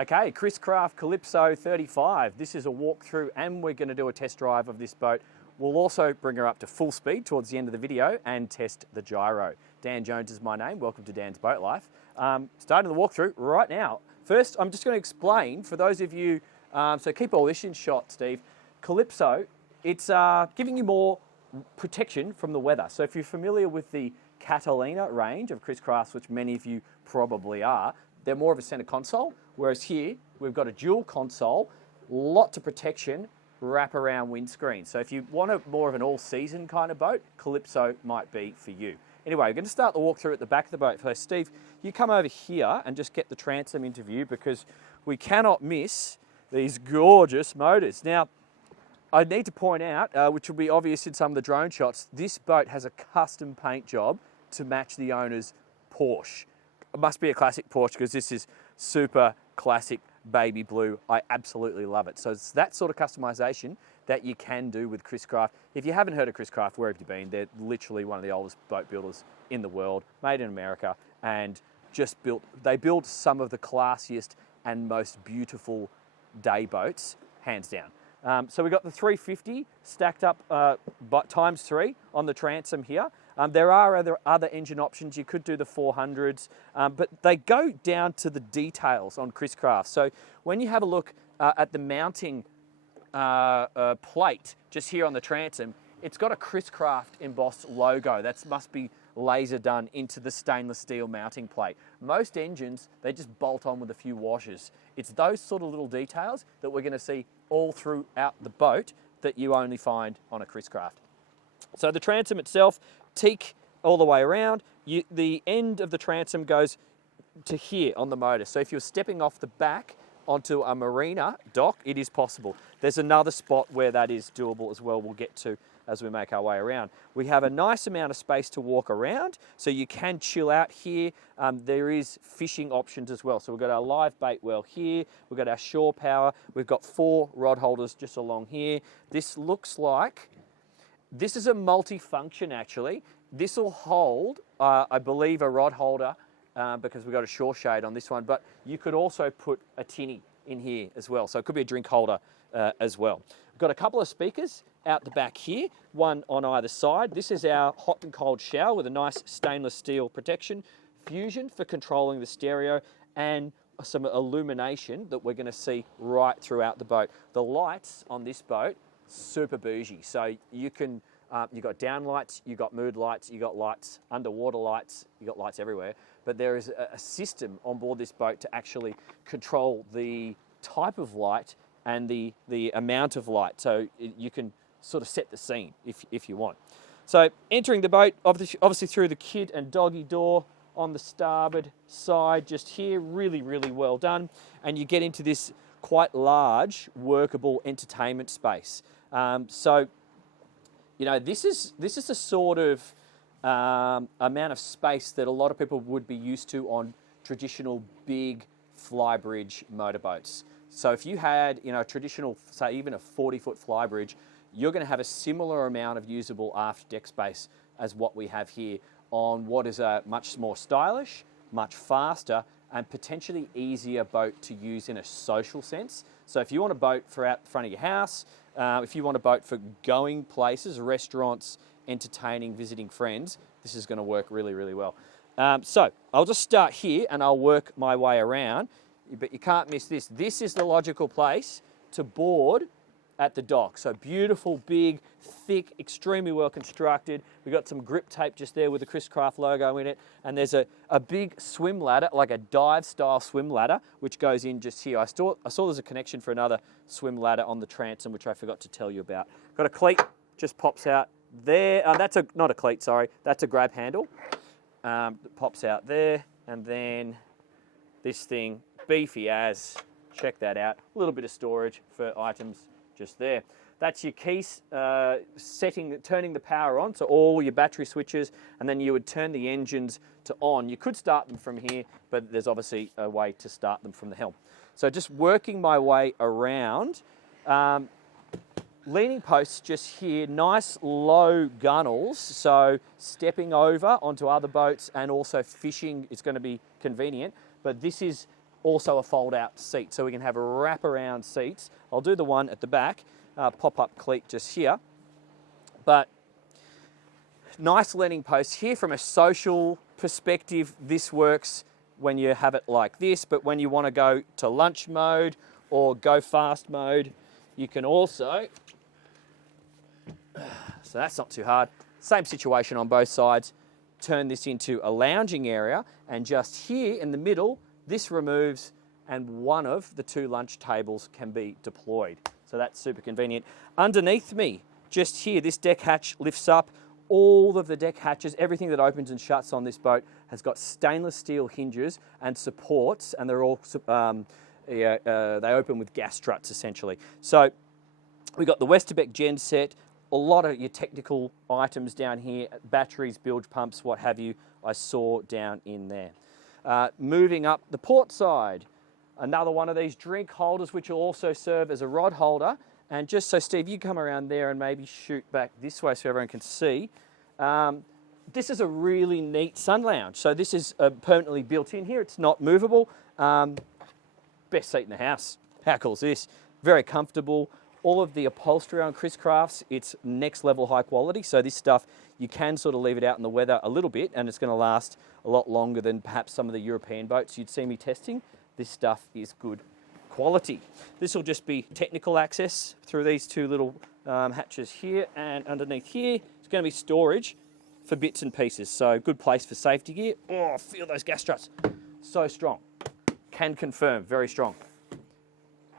Okay, Chris Craft Calypso 35. This is a walkthrough and we're going to do a test drive of this boat. We'll also bring her up to full speed towards the end of the video and test the gyro. Dan Jones is my name. Welcome to Dan's Boat Life. Starting the walkthrough right now. First, I'm just going to explain for those of you, so keep all this in shot, Steve. Calypso, it's giving you more protection from the weather. So if you're familiar with the Catalina range of Chris Crafts, which many of you probably are, they're more of a center console, whereas here we've got a dual console, lots of protection, wrap-around windscreen. So if you want more of an all-season kind of boat, Calypso might be for you. Anyway, we're going to start the walkthrough at the back of the boat. So Steve, you come over here and just get the transom into view because we cannot miss these gorgeous motors. Now, I need to point out, which will be obvious in some of the drone shots, this boat has a custom paint job to match the owner's Porche. It must be a classic Porche because this is super classic baby blue. I absolutely love it. So it's that sort of customization that you can do with Chris Craft. If you haven't heard of Chris Craft, where have you been? They're literally one of the oldest boat builders in the world, made in America, and they build some of the classiest and most beautiful day boats, hands down. So we've got the 350 stacked up times 3 on the transom here. There are other engine options. You could do the 400s, but they go down to the details on Chris Craft. So when you have a look at the mounting plate just here on the transom, it's got a Chris Craft embossed logo. That must be laser done into the stainless steel mounting plate. Most engines, they just bolt on with a few washers. It's those sort of little details that we're going to see all throughout the boat that you only find on a Chris Craft. So the transom itself, teak all the way around. The end of the transom goes to here on the motor. So if you're stepping off the back onto a marina dock, it is possible. There's another spot where that is doable as well, we'll get to as we make our way around. We have a nice amount of space to walk around, so you can chill out here. There is fishing options as well. So we've got our live bait well here, we've got our shore power, we've got 4 rod holders just along here. This looks like, this is a multi-function actually. This will hold, I believe, a rod holder because we've got a shore shade on this one, but you could also put a tinny in here as well. So it could be a drink holder as well. We've got a couple of speakers out the back here, one on either side. This is our hot and cold shower with a nice stainless steel protection, fusion for controlling the stereo, and some illumination that we're going to see right throughout the boat. The lights on this boat, super bougie. So you can, you've got down lights, you've got mood lights, you've got lights, underwater lights, you've got lights everywhere. But there is a system on board this boat to actually control the type of light and the amount of light. So you can sort of set the scene if you want. So entering the boat, obviously through the kid and doggy door on the starboard side, just here, really, really well done. And you get into this quite large, workable entertainment space. So, you know, this is the sort of amount of space that a lot of people would be used to on traditional big flybridge motorboats. So if you had, you know, a traditional, say even a 40-foot flybridge, you're going to have a similar amount of usable aft deck space as what we have here on what is a much more stylish, much faster, and potentially easier boat to use in a social sense. So if you want a boat for out the front of your house, if you want a boat for going places, restaurants, entertaining, visiting friends, this is going to work really, really well. So I'll just start here and I'll work my way around, but you can't miss this. This is the logical place to board at the dock. So beautiful, big, thick, extremely well constructed. We've got some grip tape just there with the Chris Craft logo in it. And there's a big swim ladder, like a dive style swim ladder, which goes in just here. I saw there's a connection for another swim ladder on the transom, which I forgot to tell you about. Got a cleat, just pops out there. Not a cleat, sorry. That's a grab handle. That pops out there. And then this thing, beefy as, check that out. A little bit of storage for items just there. That's your keys, turning the power on, so all your battery switches, and then you would turn the engines to on. You could start them from here, but there's obviously a way to start them from the helm. So just working my way around, leaning posts just here, nice low gunnels, so stepping over onto other boats and also fishing is going to be convenient, but this is also a fold-out seat, so we can have wrap-around seats. I'll do the one at the back, pop-up cleat just here. But nice leaning post here. From a social perspective, this works when you have it like this, but when you want to go to lunch mode or go fast mode, you can also, so that's not too hard, same situation on both sides, turn this into a lounging area, and just here in the middle, this removes and one of the 2 lunch tables can be deployed. So that's super convenient. Underneath me, just here, this deck hatch lifts up. All of the deck hatches, everything that opens and shuts on this boat has got stainless steel hinges and supports, and they're all they open with gas struts essentially. So we got the Westerbeck gen set, a lot of your technical items down here, batteries, bilge pumps, what have you, I saw down in there. Moving up the port side, another one of these drink holders which will also serve as a rod holder. And just so, Steve, you come around there and maybe shoot back this way so everyone can see. This is a really neat sun lounge. So this is permanently built in here. It's not movable. Best seat in the house. How cool is this? Very comfortable. All of the upholstery on Chris Crafts, it's next level high quality. So this stuff, you can sort of leave it out in the weather a little bit and it's going to last a lot longer than perhaps some of the European boats you'd see me testing. This stuff is good quality. This will just be technical access through these 2 little hatches here, and underneath here it's going to be storage for bits and pieces. So good place for safety gear. Oh, feel those gas struts. So strong. Can confirm, very strong.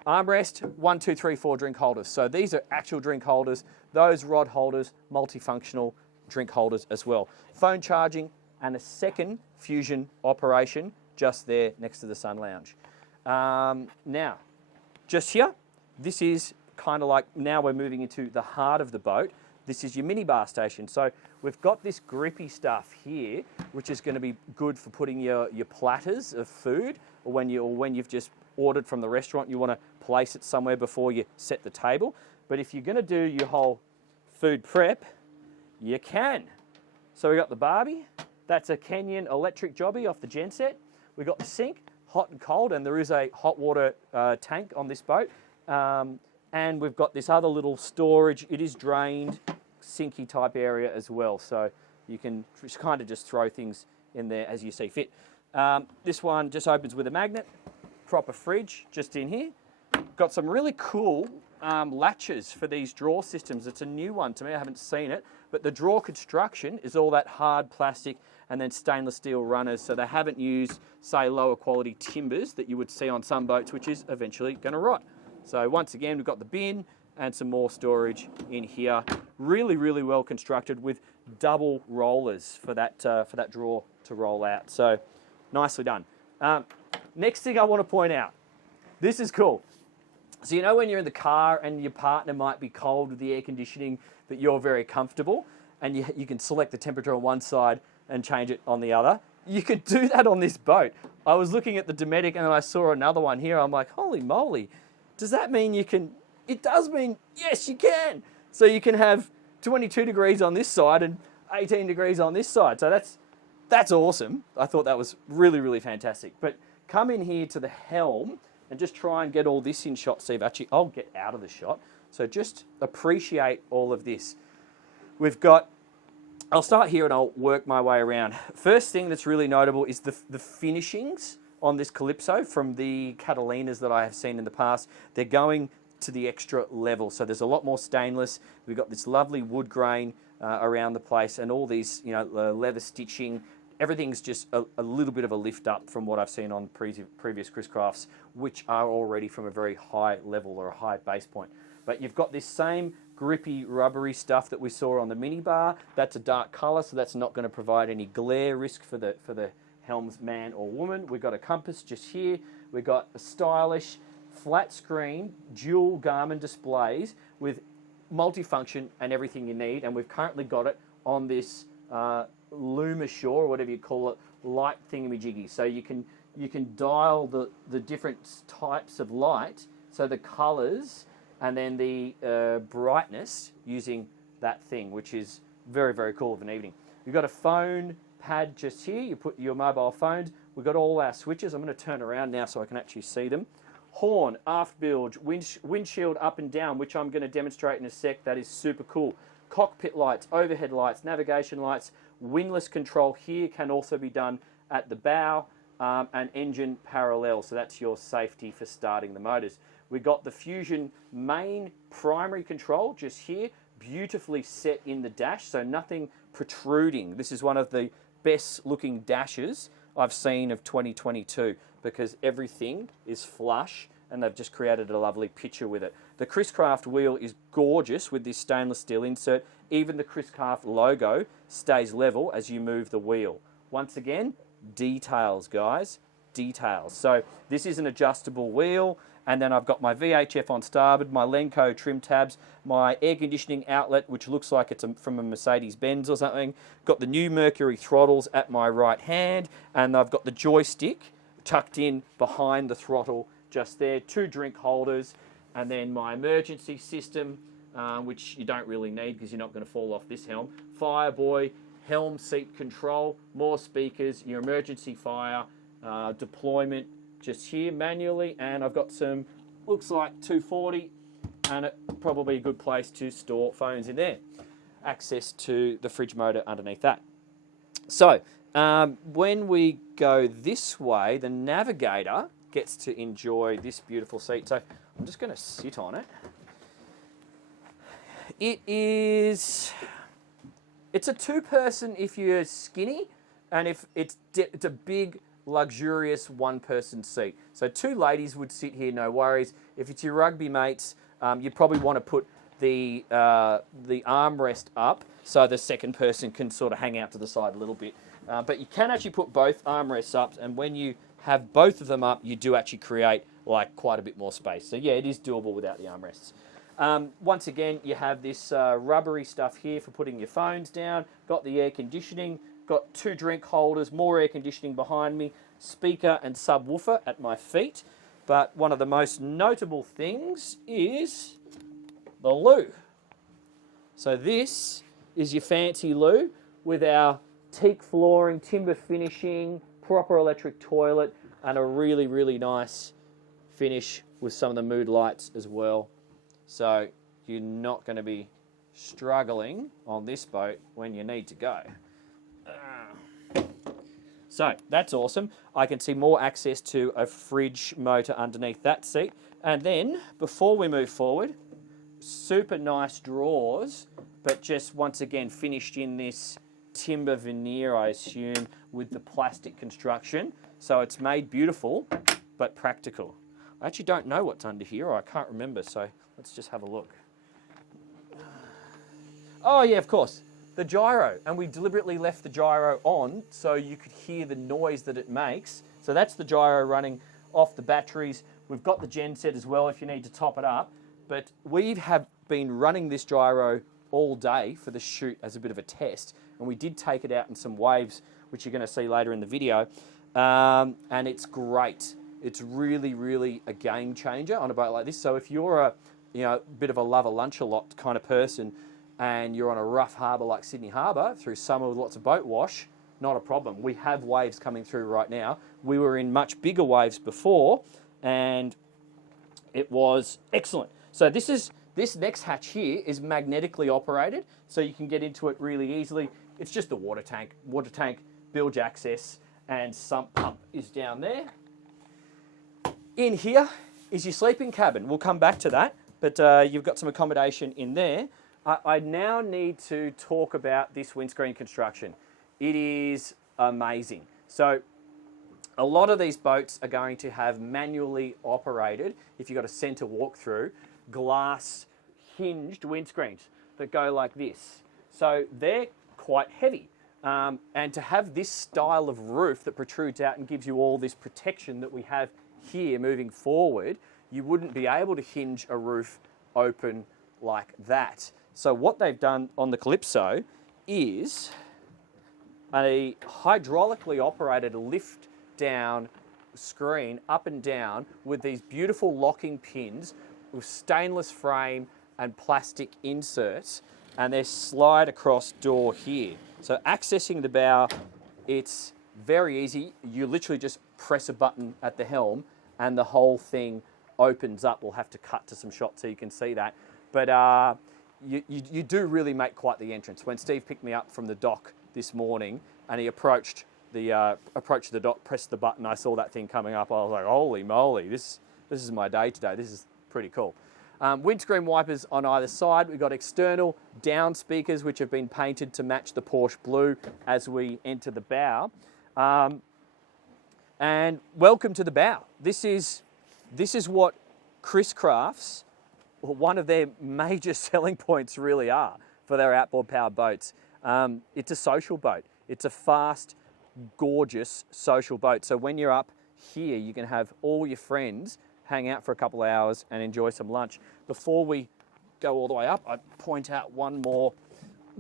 Armrest, 1, 2, 3, 4 drink holders. So these are actual drink holders. Those rod holders, multifunctional drink holders as well. Phone charging and a second fusion operation just there next to the sun lounge. Now, just here, this is kind of like, now we're moving into the heart of the boat. This is your mini bar station. So we've got this grippy stuff here, which is going to be good for putting your platters of food, or when you've just ordered from the restaurant, you want to place it somewhere before you set the table. But if you're going to do your whole food prep, you can. So we got the Barbie. That's a Kenyan electric jobby off the genset. We got the sink, hot and cold, and there is a hot water tank on this boat. And we've got this other little storage. It is drained, sinky type area as well. So you can kind of just throw things in there as you see fit. This one just opens with a magnet. Proper fridge just in here. Got some really cool latches for these drawer systems. It's a new one to me, I haven't seen it. But the drawer construction is all that hard plastic and then stainless steel runners. So they haven't used, say, lower quality timbers that you would see on some boats, which is eventually going to rot. So once again, we've got the bin and some more storage in here. Really, really well constructed with double rollers for that drawer to roll out. So nicely done. Next thing I want to point out, this is cool. So you know when you're in the car and your partner might be cold with the air conditioning, but you're very comfortable, and you can select the temperature on one side and change it on the other? You could do that on this boat. I was looking at the Dometic and then I saw another one here. I'm like, holy moly, does that mean you can? It does mean, yes, you can. So you can have 22 degrees on this side and 18 degrees on this side. So that's awesome. I thought that was really, really fantastic. But come in here to the helm and just try and get all this in shot, Steve. Actually, I'll get out of the shot. So just appreciate all of this. We've got, I'll start here and I'll work my way around. First thing that's really notable is the finishings on this Calypso from the Catalinas that I have seen in the past. They're going to the extra level. So there's a lot more stainless. We've got this lovely wood grain around the place and all these, leather stitching. Everything's just a little bit of a lift up from what I've seen on previous Chris Crafts, which are already from a very high level or a high base point. But you've got this same grippy, rubbery stuff that we saw on the minibar. That's a dark colour, so that's not going to provide any glare risk for the helmsman or woman. We've got a compass just here. We've got a stylish flat screen, dual Garmin displays with multifunction and everything you need. And we've currently got it on this Lumishore, or whatever you call it, light thingamajiggy. So you can dial the different types of light, so the colours and then the brightness using that thing, which is very, very cool of an evening. You've got a phone pad just here. You put your mobile phones. We've got all our switches. I'm going to turn around now so I can actually see them. Horn, aft bilge, windshield up and down, which I'm going to demonstrate in a sec. That is super cool. Cockpit lights, overhead lights, navigation lights, windlass control here can also be done at the bow, and engine parallel. So that's your safety for starting the motors. We've got the Fusion main primary control just here, beautifully set in the dash, so nothing protruding. This is one of the best looking dashes I've seen of 2022 because everything is flush and they've just created a lovely picture with it. The Chris Craft wheel is gorgeous with this stainless steel insert. Even the Chris Craft logo stays level as you move the wheel. Once again, details, guys, details. So this is an adjustable wheel, and then I've got my VHF on starboard, my Lenco trim tabs, my air conditioning outlet, which looks like it's from a Mercedes-Benz or something. Got the new Mercury throttles at my right hand, and I've got the joystick tucked in behind the throttle just there. 2 drink holders, and then my emergency system, which you don't really need because you're not going to fall off this helm. Fireboy, helm seat control, more speakers, your emergency fire, deployment just here manually, and I've got some, looks like 240, and probably a good place to store phones in there. Access to the fridge motor underneath that. So when we go this way, the navigator gets to enjoy this beautiful seat. So I'm just going to sit on it. It's a 2-person if you're skinny, and if it's a big, luxurious 1-person seat. So 2 ladies would sit here, no worries. If it's your rugby mates, you probably want to put the armrest up so the second person can sort of hang out to the side a little bit. But you can actually put both armrests up, and when you have both of them up, you do actually create like quite a bit more space. So yeah, it is doable without the armrests. Once again, you have this rubbery stuff here for putting your phones down. Got the air conditioning. Got 2 drink holders, more air conditioning behind me, speaker and subwoofer at my feet. But one of the most notable things is the loo. So this is your fancy loo with our teak flooring, timber finishing, proper electric toilet, and a really, really nice finish with some of the mood lights as well. So you're not going to be struggling on this boat when you need to go. So that's awesome. I can see more access to a fridge motor underneath that seat. And then, before we move forward, super nice drawers, but just once again finished in this timber veneer, I assume, with the plastic construction. So it's made beautiful, but practical. I actually don't know what's under here, or I can't remember, so let's just have a look. Oh yeah, of course. The gyro, and we deliberately left the gyro on so you could hear the noise that it makes. So that's the gyro running off the batteries. We've got the genset as well if you need to top it up. But we have been running this gyro all day for the shoot as a bit of a test. And we did take it out in some waves, which you're going to see later in the video. And it's great. It's really, really a game changer on a boat like this. So if you're a bit of a love a lunch a lot kind of person, and you're on a rough harbour like Sydney Harbour through summer with lots of boat wash, not a problem. We have waves coming through right now. We were in much bigger waves before, and it was excellent. So this next hatch here is magnetically operated, so you can get into it really easily. It's just the water tank, bilge access, and sump pump is down there. In here is your sleeping cabin. We'll come back to that, but you've got some accommodation in there. I now need to talk about this windscreen construction. It is amazing. So a lot of these boats are going to have manually operated, if you've got a centre walk-through, glass hinged windscreens that go like this. So they're quite heavy. And to have this style of roof that protrudes out and gives you all this protection that we have here moving forward, you wouldn't be able to hinge a roof open like that. So what they've done on the Calypso is a hydraulically operated lift down screen up and down with these beautiful locking pins with stainless frame and plastic inserts, and they slide across door here. So accessing the bow, it's very easy. You literally just press a button at the helm and the whole thing opens up. We'll have to cut to some shots so you can see that. But you do really make quite the entrance. When Steve picked me up from the dock this morning and he approached the dock, pressed the button, I saw that thing coming up. I was like, holy moly, this is my day today. This is pretty cool. Windscreen wipers on either side. We've got external down speakers which have been painted to match the Porche blue as we enter the bow. And welcome to the bow. This is what Chris Crafts, one of their major selling points really are for their outboard powered boats. It's a social boat. It's a fast, gorgeous social boat. So when you're up here, you can have all your friends hang out for a couple of hours and enjoy some lunch. Before we go all the way up, I point out one more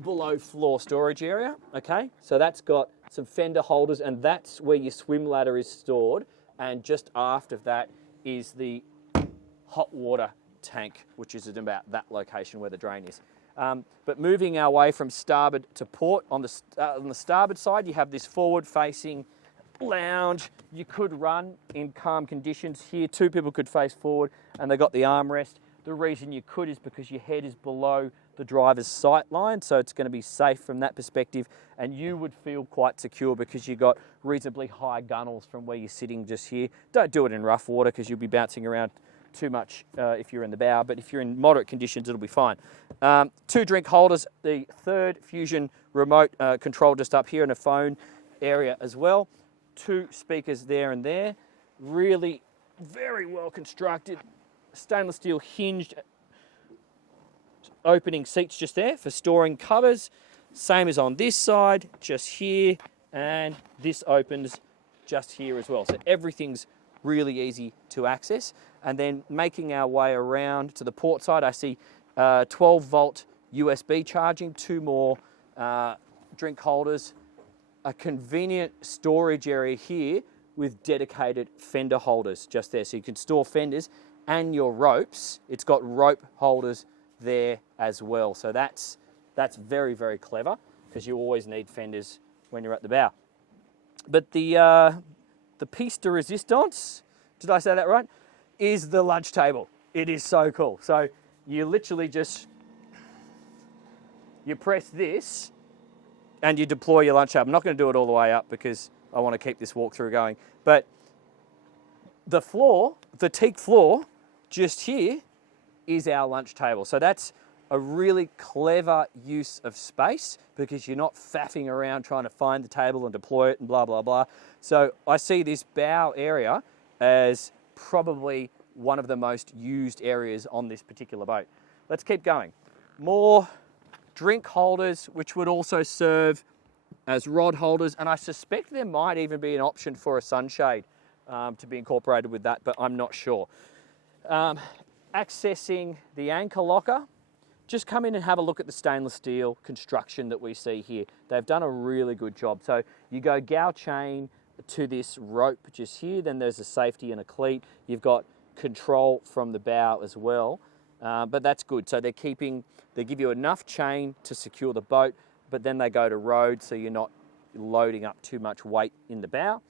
below floor storage area. Okay, so that's got some fender holders and that's where your swim ladder is stored. And just after that is the hot water tank, which is at about that location where the drain is. But moving our way from starboard to port, on the starboard side, you have this forward-facing lounge. You could run in calm conditions here. Two people could face forward and they've got the armrest. The reason you could is because your head is below the driver's sight line, so it's going to be safe from that perspective, and you would feel quite secure because you've got reasonably high gunnels from where you're sitting just here. Don't do it in rough water because you'll be bouncing around too much if you're in the bow, but if you're in moderate conditions, it'll be fine. Two drink holders, the third Fusion remote control just up here, and a phone area as well. Two speakers there and there. Really very well constructed. Stainless steel hinged opening seats just there for storing covers. Same as on this side, just here, and this opens just here as well. So everything's really easy to access. And then making our way around to the port side, I see 12 volt USB charging, two more drink holders, a convenient storage area here with dedicated fender holders just there. So you can store fenders and your ropes. It's got rope holders there as well. So that's very, very clever because you always need fenders when you're at the bow. But the piece de resistance, did I say that right, is the lunch table. It is so cool. So you literally just, you press this and you deploy your lunch table. I'm not going to do it all the way up because I want to keep this walkthrough going. But the floor, the teak floor, just here is our lunch table. So that's a really clever use of space because you're not faffing around trying to find the table and deploy it and blah, blah, blah. So I see this bow area as probably one of the most used areas on this particular boat. Let's keep going. More drink holders, which would also serve as rod holders, and I suspect there might even be an option for a sunshade to be incorporated with that, but I'm not sure. Accessing the anchor locker, just come in and have a look at the stainless steel construction that we see here. They've done a really good job. So you go gow chain to this rope just here, then there's a safety and a cleat. You've got control from the bow as well, but that's good. So they give you enough chain to secure the boat, but then they go to road so you're not loading up too much weight in the bow.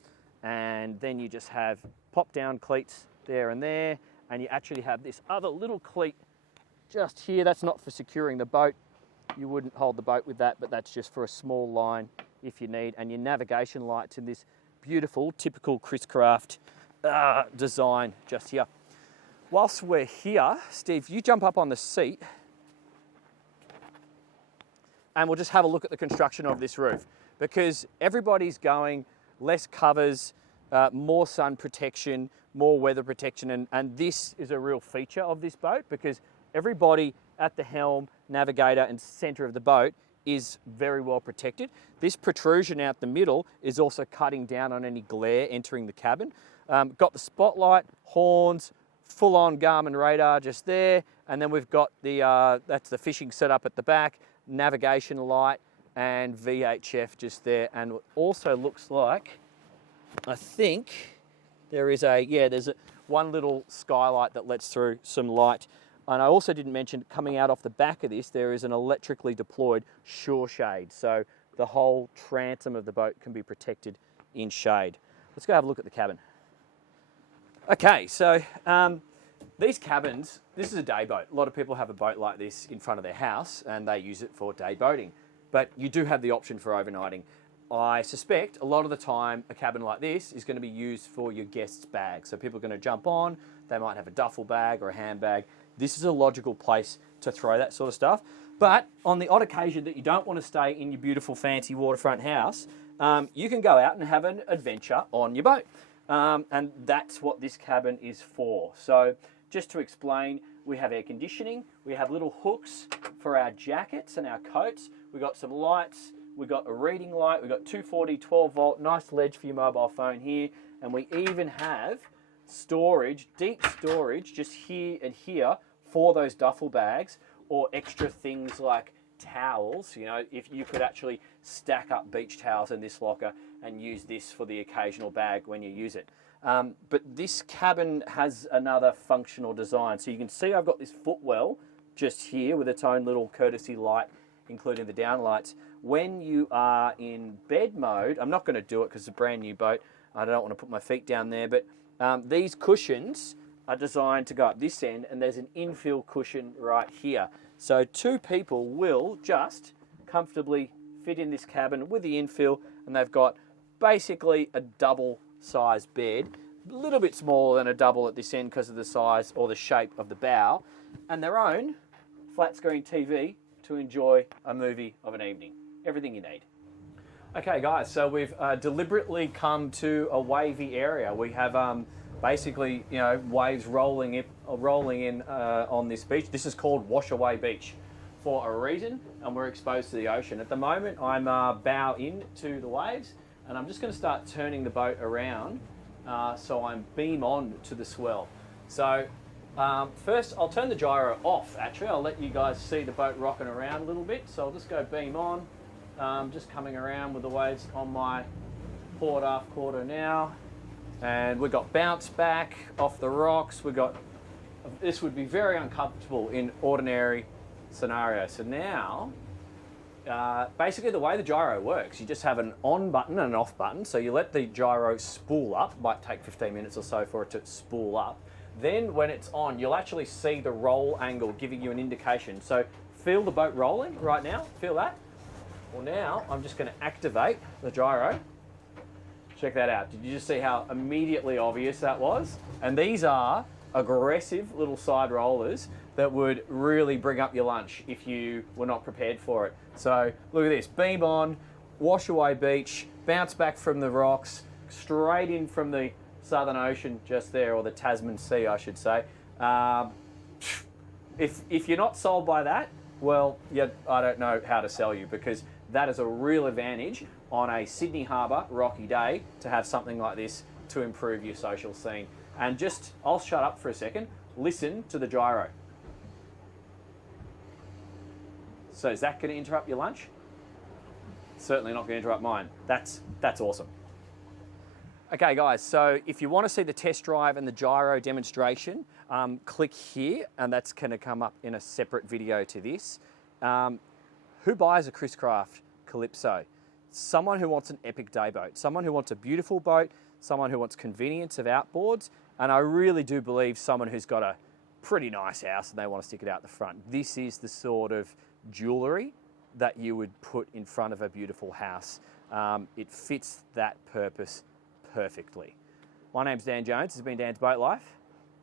And then you just have pop down cleats there and there, and you actually have this other little cleat just here. That's not for securing the boat. You wouldn't hold the boat with that, but that's just for a small line if you need. And your navigation lights in this beautiful, typical Chris Craft design just here. Whilst we're here, Steve, you jump up on the seat and we'll just have a look at the construction of this roof, because everybody's going less covers, more sun protection, more weather protection, and this is a real feature of this boat because everybody at the helm, navigator and centre of the boat is very well protected. This protrusion out the middle is also cutting down on any glare entering the cabin. Got the spotlight, horns, full-on Garmin radar just there, and then we've got the that's the fishing setup at the back, navigation light and VHF just there, and it also looks like, I think there's one little skylight that lets through some light. And I also didn't mention, coming out off the back of this, there is an electrically deployed shore shade. So the whole transom of the boat can be protected in shade. Let's go have a look at the cabin. Okay, so these cabins, this is a day boat. A lot of people have a boat like this in front of their house and they use it for day boating. But you do have the option for overnighting. I suspect a lot of the time a cabin like this is going to be used for your guests' bags. So people are going to jump on, they might have a duffel bag or a handbag. This is a logical place to throw that sort of stuff. But on the odd occasion that you don't want to stay in your beautiful fancy waterfront house, you can go out and have an adventure on your boat. And that's what this cabin is for. So just to explain, we have air conditioning, we have little hooks for our jackets and our coats, we've got some lights, we've got a reading light, we've got 240 12 volt, nice ledge for your mobile phone here, and we even have storage, deep storage, just here and here for those duffel bags, or extra things like towels. You know, if you could actually stack up beach towels in this locker and use this for the occasional bag when you use it. But this cabin has another functional design. So you can see I've got this footwell just here with its own little courtesy light, including the down lights. When you are in bed mode, I'm not going to do it because it's a brand new boat. I don't want to put my feet down there, but these cushions are designed to go up this end, and there's an infill cushion right here. So two people will just comfortably fit in this cabin with the infill, and they've got basically a double size bed, a little bit smaller than a double at this end because of the size or the shape of the bow, and their own flat screen TV to enjoy a movie of an evening. Everything you need. Okay guys, so we've deliberately come to a wavy area. We have basically, you know, waves rolling in on this beach. This is called Washaway Beach for a reason, and we're exposed to the ocean. At the moment, I'm bow in to the waves, and I'm just going to start turning the boat around so I'm beam on to the swell. So first, I'll turn the gyro off, actually. I'll let you guys see the boat rocking around a little bit. So I'll just go beam on, just coming around with the waves on my port aft quarter now. And we've got bounce back off the rocks. We've got, this would be very uncomfortable in ordinary scenarios. So now, basically the way the gyro works, you just have an on button and an off button. So you let the gyro spool up, might take 15 minutes or so for it to spool up. Then when it's on, you'll actually see the roll angle giving you an indication. So feel the boat rolling right now, feel that? Well now, I'm just gonna activate the gyro. Check that out. Did you just see how immediately obvious that was? And these are aggressive little side rollers that would really bring up your lunch if you were not prepared for it. So look at this, beam on, Washaway Beach, bounce back from the rocks, straight in from the Southern Ocean just there, or the Tasman Sea, I should say. If you're not sold by that, well, yeah, I don't know how to sell you, because that is a real advantage on a Sydney Harbour rocky day to have something like this to improve your social scene. And just, I'll shut up for a second, listen to the gyro. So is that going to interrupt your lunch? Certainly not going to interrupt mine. That's awesome. Okay guys, so if you want to see the test drive and the gyro demonstration, click here, and that's going to come up in a separate video to this. Who buys a Chris Craft Calypso? Someone who wants an epic day boat, someone who wants a beautiful boat, someone who wants convenience of outboards, and I really do believe someone who's got a pretty nice house and they want to stick it out the front. This is the sort of jewellery that you would put in front of a beautiful house. It fits that purpose perfectly. My name's Dan Jones. This has been Dan's Boat Life.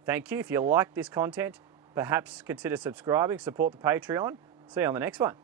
Thank you. If you like this content, perhaps consider subscribing, support the Patreon. See you on the next one.